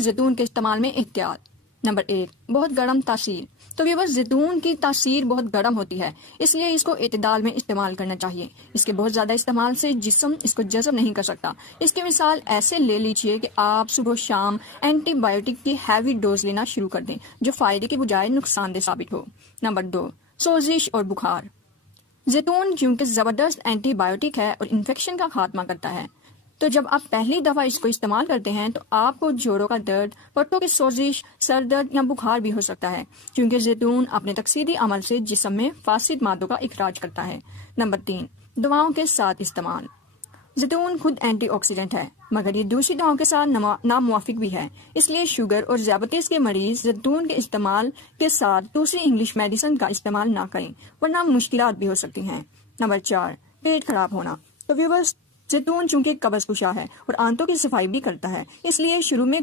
जैतून के इस्तेमाल में एहतियात। नंबर 1, बहुत गर्म तासीर। तो व्यूअर्स, जैतून की तासीर बहुत गर्म होती है, इसलिए इसको एतदाल में इस्तेमाल करना चाहिए। इसके बहुत ज़्यादा इस्तेमाल से जिस्म इसको जज़ब नहीं कर सकता। इसकी मिसाल ऐसे ले लीजिए कि आप सुबह शाम एंटीबायोटिक की हैवी डोज लेना शुरू कर दें, जो फ़ायदे के बजाय नुकसानदेह साबित हो। नंबर 2, सोजिश और बुखार। जैतून क्योंकि ज़बरदस्त एंटीबायोटिक है और इन्फेक्शन का खात्मा करता है, तो जब आप पहली दफ़ा इसको इस्तेमाल करते हैं तो आपको जोड़ों का दर्द, पट्टों की सोजिश, सर दर्द या बुखार भी हो सकता है, क्योंकि जैतून अपने तकसीदी अमल से जिस्म में फासिद मादों का इखराज करता है। नंबर 3, दवाओं के साथ इस्तेमाल। जैतून खुद एंटीऑक्सीडेंट है, मगर ये दूसरी दवाओं के साथ नामुवाफिक भी है, इसलिए शुगर और ज़ियाबतीस के मरीज जैतून के इस्तेमाल के साथ दूसरी इंग्लिश मेडिसिन का इस्तेमाल ना करें, वरना मुश्किलात भी हो सकती हैं। नंबर 4, पेट खराब होना। तो व्यूअर्स, जैतून चूंकि कब्ज़ कुशा है और आंतों की सफाई भी करता है, इसलिए शुरू में